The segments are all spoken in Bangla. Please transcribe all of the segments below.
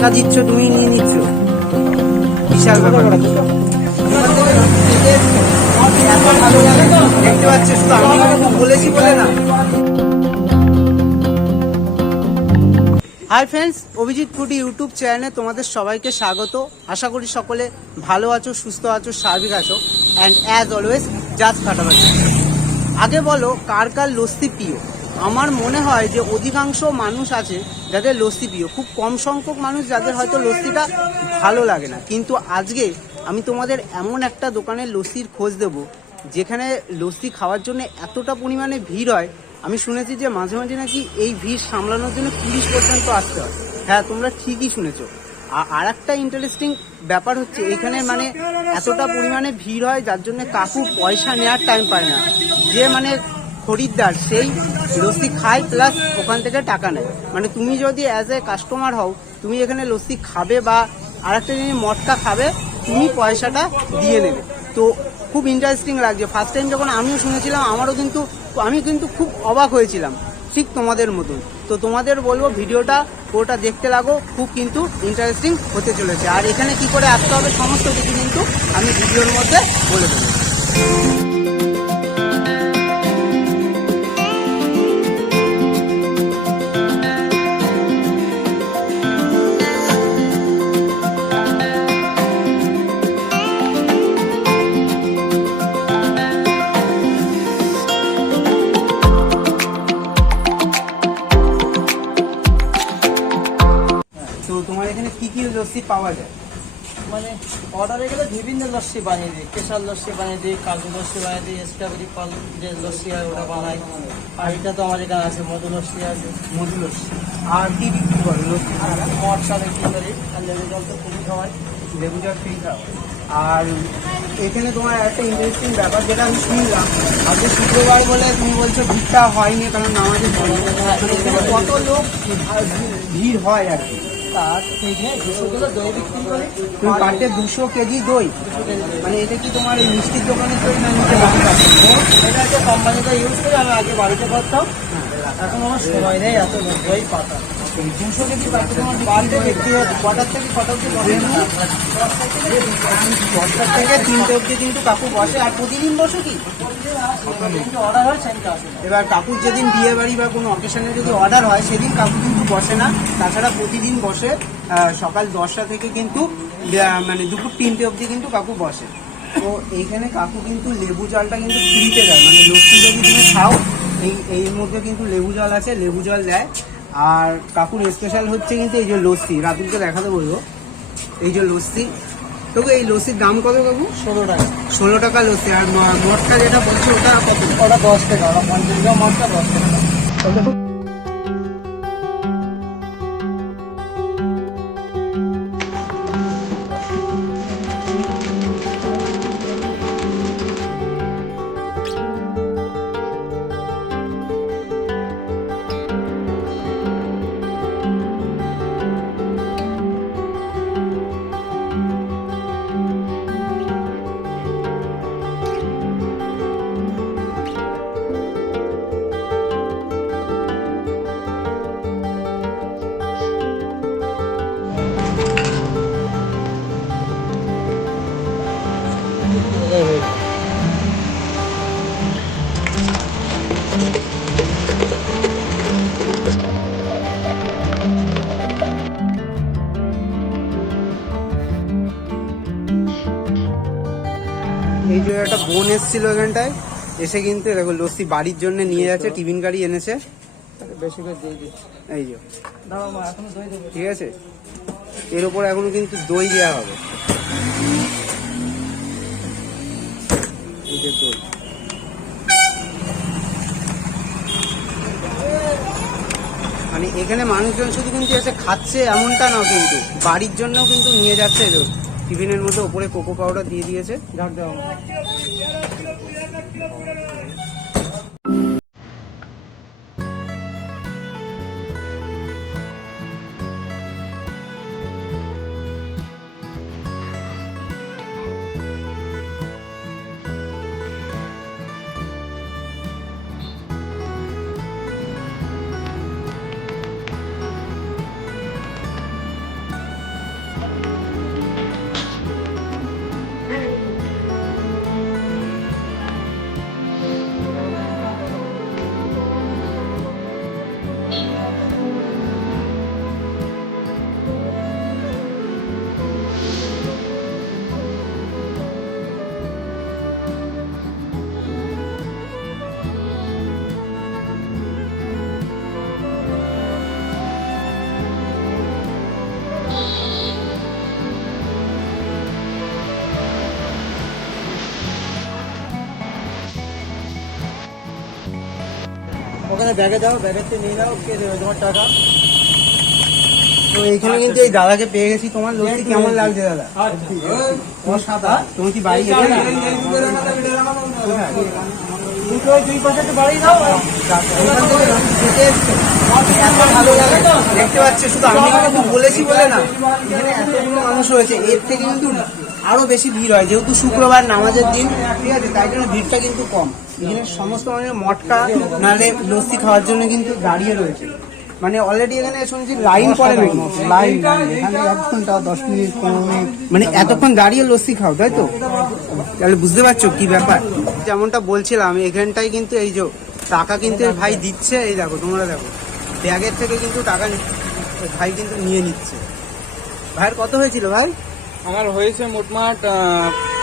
টাকা দিচ্ছ, তুমি নিয়ে নিচ্ছ। বিশাল ব্যাপার। দেখতে পাচ্ছ, শুধু আমি বলেছি বলে না। Hi friends Abhijit foodie YouTube চ্যানেলে তোমাদের সবাইকে স্বাগত। আশা করি সকলে ভালো আছো, সুস্থ আছো, সার্বিক আছো অ্যান্ড অ্যাজ অলওয়েজ জাজ ফাটাফাটি আগে বলো, কার কার লস্যি প্রিয়? আমার মনে হয় যে অধিকাংশ মানুষ আছে যাদের লস্যি প্রিয়। খুব কম সংখ্যক মানুষ যাদের হয়তো লস্যিটা ভালো লাগে না। কিন্তু আজকে আমি তোমাদের এমন একটা দোকানের লস্যির খোঁজ দেব, যেখানে লস্যি খাওয়ার জন্য এতটা পরিমাণে ভিড় হয়। আমি শুনেছি যে মাঝে মাঝে নাকি এই ভিড় সামলানোর জন্য পুলিশ পর্যন্ত আসতে হয়। হ্যাঁ তোমরা ঠিকই শুনেছো। আর একটা ইন্টারেস্টিং ব্যাপার হচ্ছে, এখানে মানে এতটা পরিমাণে ভিড় হয় যার জন্য কাকু পয়সা নেওয়ার টাইম পায় না। যে মানে খরিদ্দার, সেই লস্যি খায় প্লাস ওখান থেকে টাকা নেয়। মানে তুমি যদি অ্যাজ এ কাস্টমার হও, তুমি এখানে লস্যি খাবে বা আর একটা জিনিস মটকা খাবে, তুমি পয়সাটা দিয়ে নেবে। তো খুব ইন্টারেস্টিং লাগছে। ফার্স্ট টাইম যখন আমিও শুনেছিলাম, আমারও কিন্তু, আমি কিন্তু খুব অবাক হয়েছিলাম। ঠিক তোমাদের মতন। তো তোমাদের বলব, ভিডিওটা ওটা দেখতে লাগো। খুব কিন্তু ইন্টারেস্টিং হতে চলেছে। আর এখানে কি করে আসতে হবে, সমস্ত কিছু কিন্তু আমি ভিডিওর মধ্যে বলে দেবো। পাওয়া যায়। মানে অর্ডারে গেলে বিভিন্ন লস্যি বানিয়ে দিই কেশার লস্যি বানিয়ে দিই কাজু লস্যি বানিয়ে দিই স্ট্রবেরি ফল যে লস্যি হয় ওটা বানাই আর এটা তো আমার এখানে আছে মধু লস্যি আছে। মধু লস্যি। আর কি বিক্রি করে লস্যি? সালে কি করি? আর লেবু জল তো খুবই খাওয়াই। লেবু জল ফ্রি আর এখানে তোমার একটা ইন্টারেস্টিং ব্যাপার যেটা আমি শুনলাম। আজকে শুক্রবার বলে তুমি বলছো ভিড়টা হয়নি কারণ নামাজের জন্য মানে কত লোক? ভিড় হয় আর কি। তার থেকে দুশো তুমি দই দুশো কেজি দই। মানে এটা কি তোমার এই মিষ্টির দোকানের দই না নিতে এটা হচ্ছে কোম্পানিটা ইউজ করে আমি আগে বাড়িতে করতাম। এখন আমার সময় নেই, এত দই পাতা। দুশো কটার থেকে দশটার থেকে তিনটে কিন্তু কাকু বসে আর প্রতিদিন বসে কি অর্ডার এবার কাকুর যেদিন বিয়ে বাড়ি বা কোনো অকেশনে যদি অর্ডার হয়, সেদিন কাকু কিন্তু বসে না। তাছাড়া প্রতিদিন বসে সকাল দশটা থেকে কিন্তু মানে দুপুর তিনটে অবধি কিন্তু কাকু বসে। তো এইখানে কাকু কিন্তু লেবু জলটা কিন্তু ফ্রিতে দেয়। মানে লস্যি যদি তুমি খাও, এই এর মধ্যে কিন্তু লেবু জল আছে, লেবু জল দেয়। আর কাকুর স্পেশাল হচ্ছে কিন্তু এই যে লস্যি। রাতুলকে দেখাতে বলব। এই যে লস্যি। তবু এই লস্যির দাম কত কাকু? ষোলো টাকা। ষোলো টাকা লস্যি। আর মঠটা মটকা যেটা বলছে ওটা কত? ওটা দশ টাকা। ওটা পঞ্চাশ গ্রাম দশ টাকা। একটা বোন এসেছিল এখানটায়। এসে কিন্তু দেখো লস্যি বাড়ির জন্য নিয়ে যাচ্ছে টিফিন গাড়ি এনেছে। বেশি করে দিয়ে দিই এই যে। ঠিক আছে? এর উপর এখনও কিন্তু দই দেওয়া হবে। দই। মানে এখানে মানুষজন শুধু কিন্তু এসে খাচ্ছে এমনটা না কিন্তু বাড়ির জন্যও কিন্তু নিয়ে যাচ্ছে। টিফিনের মধ্যে ওপরে কোকো পাউডার দিয়ে দিয়েছে। ঝাড় দেওয়া ওখানে ব্যাগে দাও ব্যাগের থেকে নিয়ে নাও কে দেবে তোমার টাকা? তো এইখানে কিন্তু এই দাদাকে পেয়ে গেছি তোমার কেমন লাগছে দাদা? তোমার সাদা। তুমি কি বাড়ি গেলে লাগে দেখতে পাচ্ছ শুধু আমি কিন্তু বলেছি বলে না। এখানে এতগুলো মানুষ হয়েছে এর থেকে কিন্তু আরও বেশি ভিড় হয়। যেহেতু শুক্রবার নামাজের দিন ঠিক আছে তাই জন্য ভিড়টা কিন্তু কম। এখানে সমস্ত মানুষ মটকা নাহলে লস্যি খাওয়ার জন্য কিন্তু দাঁড়িয়ে রয়েছে। মানে অলরেডি এখানে শুনছি লাইন পড়ে নাকি? লাইন এখানে এক ঘণ্টা দশ মিনিট পনেরো মিনিট। মানে এতক্ষণ দাঁড়িয়ে লস্যি খাও তাই তো? তাহলে বুঝতে পারছ কি ব্যাপার? যেমনটা বলছিলাম এখানটাই কিন্তু এই যে টাকা কিন্তু ভাই দিচ্ছে এই দেখো তোমরা দেখো। ব্যাগের থেকে কিন্তু টাকা ভাই কিন্তু নিয়ে নিচ্ছে। ভাইয়ের কত হয়েছিল ভাই? আমার হয়েছে মোটমাট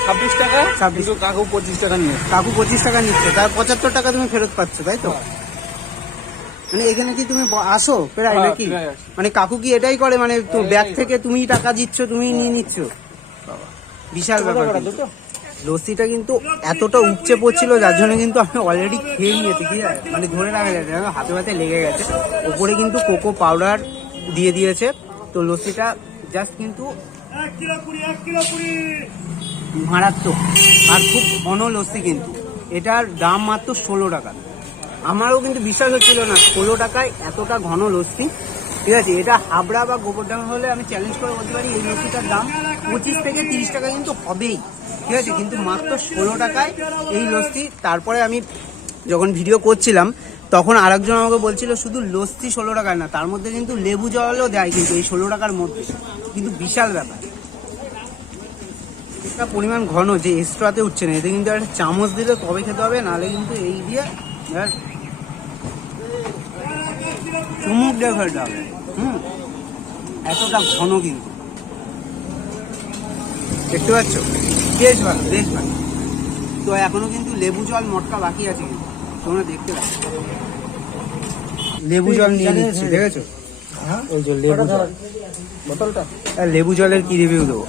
ছাব্বিশ টাকা ছাব্বিশ। কাকু পঁচিশ টাকা নিয়ে কাকু পঁচিশ টাকা নিচ্ছে তার পঁচাত্তর টাকা তুমি ফেরত পাচ্ছ তাই তো? মানে এখানে কি তুমি আসো? প্রায় হ্যাঁ, নাকি? মানে কাকু কি এটাই করে? মানে তো ব্যাগ থেকে তুমি টাকা দিচ্ছ তুমি নিয়ে নিচ্ছ? বিশাল ব্যাপার। লস্যিটা কিন্তু এতটা উপচে পড়ছিল যার জন্য কিন্তু আমি অলরেডি খেয়ে নিয়েছি কি জানো? মানে ধরে রাখা যাচ্ছে হাতে হাতে লেগে গেছে। ওপরে কিন্তু কোকো পাউডার দিয়ে দিয়েছে। তো লস্যিটা জাস্ট কিন্তু মারাত্মক। আর খুব ঘন লস্যি কিন্তু। এটার দাম মাত্র ষোলো টাকা। আমারও কিন্তু বিশ্বাস হচ্ছিল না, ষোলো টাকায় এতটা ঘন লস্যি। ঠিক আছে, এটা হাবড়া বা গোবরডাঙ্গা হলে আমি চ্যালেঞ্জ করে বলতে পারি, এই লস্যিটার দাম পঁচিশ থেকে তিরিশ টাকা কিন্তু হবেই। ঠিক আছে, কিন্তু মাত্র ষোলো টাকায় এই লস্যি। তারপরে আমি যখন ভিডিও করছিলাম, তখন আরেকজন আমাকে বলছিল, শুধু লস্যি ষোলো টাকায় না, তার মধ্যে কিন্তু লেবু জলও দেয় কিন্তু এই ষোলো টাকার মধ্যে। কিন্তু বিশাল ব্যাপার। এটা পরিমাণ ঘন যে এক্সট্রাতে উঠছে না এতে কিন্তু একটা চামচ দিলে তবে খেতে হবে নাহলে কিন্তু এই দিয়ে চুমুক দিয়ে ফেলতে হবে। হুম এতটা ঘন কিন্তু। দেখতে পাচ্ছ? বেশ ভালো বেশ ভালো। তো এখনও কিন্তু লেবু জল মটকা বাকি আছে কিন্তু তোমরা দেখতে পাচ্ছ। লেবু জল নিয়ে নিচ্ছি দেখেছ? ওই যে লেবু জল। বোতলটা? লেবু জলের কি রিভিউ দেবো?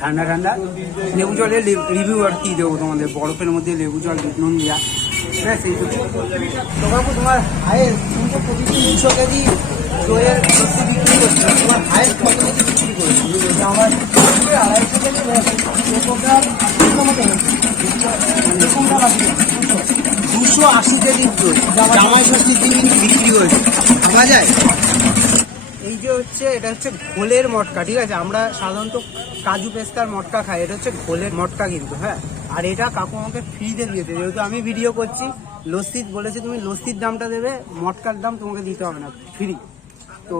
ঠান্ডা ঠান্ডা? লেবু জলের রিভিউ আর কি দেবো তোমাদের? বরফের মধ্যে লেবু জল নুন দেওয়া ঠিক আছে তো। কাকু তোমার হায়ের তুমি তো প্রতিদিন দুশো কেজি দইয়ের লস্যি বিক্রি করছ তোমার কত কেজি বিক্রি করছ? আমার আড়াইশো কেজি দুশো আশি দই জামাই ষষ্ঠীর দিন বিক্রি হয়েছে। ভাবা যায়? এই যে হচ্ছে, এটা হচ্ছে ঘোলের মটকা, ঠিক আছে? আমরা সাধারণত কাজু পেস্তার মটকা খাই, এটা হচ্ছে ঘোলের মটকা কিন্তু হ্যাঁ? আর এটা কাকু আমাকে ফ্রিতে দিয়েছে, যেহেতু আমি ভিডিও করছি লস্যি বলেছে তুমি লস্যির দামটা দেবে, মটকার দাম তোমাকে দিতে হবে না ফ্রি তো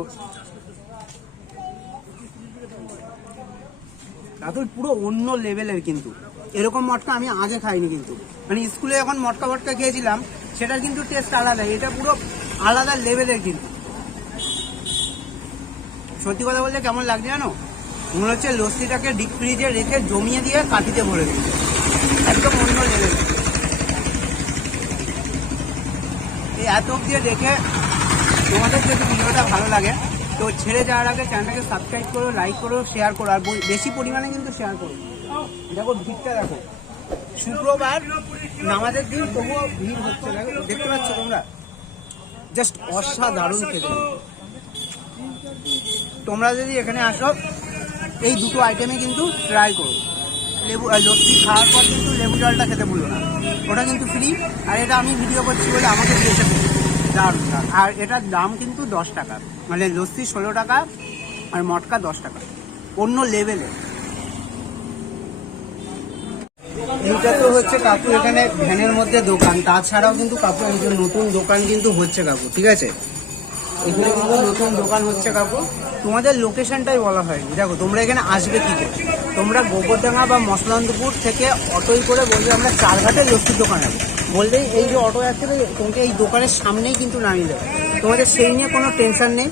তারপর পুরো অন্য লেভেলের কিন্তু। এরকম মটকা আমি আগে খাইনি কিন্তু। মানে স্কুলে যখন মটকা মটকা খেয়েছিলাম, সেটার কিন্তু টেস্ট আলাদা এটা পুরো আলাদা লেভেলের কিন্তু। সত্যি কথা বলতে কেমন লাগছে জানো? মনে হচ্ছে লস্যিটাকে ডিপ ফ্রিজে রেখে জমিয়ে দিয়ে কাঠিতে ভরে দিচ্ছে একদম অন্য লেভেল এই এত দিয়ে দেখে তোমাদের যদি ভিডিওটা ভালো লাগে, তো ছেড়ে যাওয়ার আগে চ্যানেলটাকে সাবস্ক্রাইব করো লাইক করো শেয়ার করো, আর বেশি পরিমাণে কিন্তু শেয়ার করো। দেখো ভিড়টা দেখো। শুক্রবার নামাজের দিন তবুও ভিড় হচ্ছে। দেখতে পাচ্ছ তোমরা? জাস্ট অসাধারণ খেতে। তোমরা যদি এখানে আসো, এই দুটো আইটেমে কিন্তু ট্রাই করো। লেবু লস্যি খাওয়ার পর কিন্তু লেবু জলটা খেতে ভুলো না। ওটা কিন্তু ফ্রি আর এটা আমি ভিডিও করছি বলে আমাকে দিয়েছে। দারুণ। আর এটার দাম কিন্তু দশ টাকা। মানে লস্যি ষোলো টাকা আর মটকা দশ টাকা। অন্য লেভেলে তো হচ্ছে কাকু এখানে ভ্যানের মধ্যে দোকান। তাছাড়াও কিন্তু কাকু একজন নতুন দোকান কিন্তু হচ্ছে কাকু, ঠিক আছে? এখানে কিন্তু নতুন দোকান হচ্ছে কাকু, তোমাদের লোকেশনটাই বলা হয়নি। দেখো, তোমরা এখানে আসবে কি করে? তোমরা গোবরডাঙ্গা বা মসলান্দপুর থেকে অটোই করে বলবে, আমরা চারঘাটে লস্যির দোকান আছে। বললেই এই যে অটো যাচ্ছে তোমাকে এই দোকানের সামনেই কিন্তু নামিয়ে দেবে। তোমাদের সেই নিয়ে কোনো টেনশন নেই।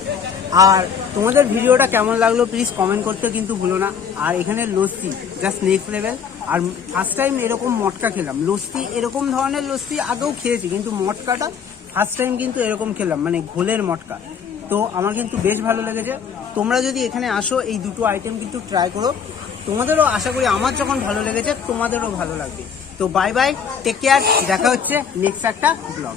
আর তোমাদের ভিডিওটা কেমন লাগল প্লিজ কমেন্ট করতে কিন্তু ভুলো না। আর এখানে লস্যি জাস্ট নেক্সট লেভেল আর ফার্স্ট টাইম এরকম মটকা খেলাম। লস্যি, এরকম ধরনের লস্যি আগেও খেয়েছি, কিন্তু মটকাটা ফার্স্ট টাইম কিন্তু এরকম খেলাম মানে ঘোলের মটকা। তো আমার কিন্তু বেশ ভালো লেগেছে। তোমরা যদি এখানে আসো, এই দুটো আইটেম কিন্তু ট্রাই করো। তোমাদেরও আশা করি আমার যখন ভালো লেগেছে, তোমাদেরও ভালো লাগবে। তো বাই বাই টেক কেয়ার দেখা হচ্ছে নেক্সট একটা ব্লগ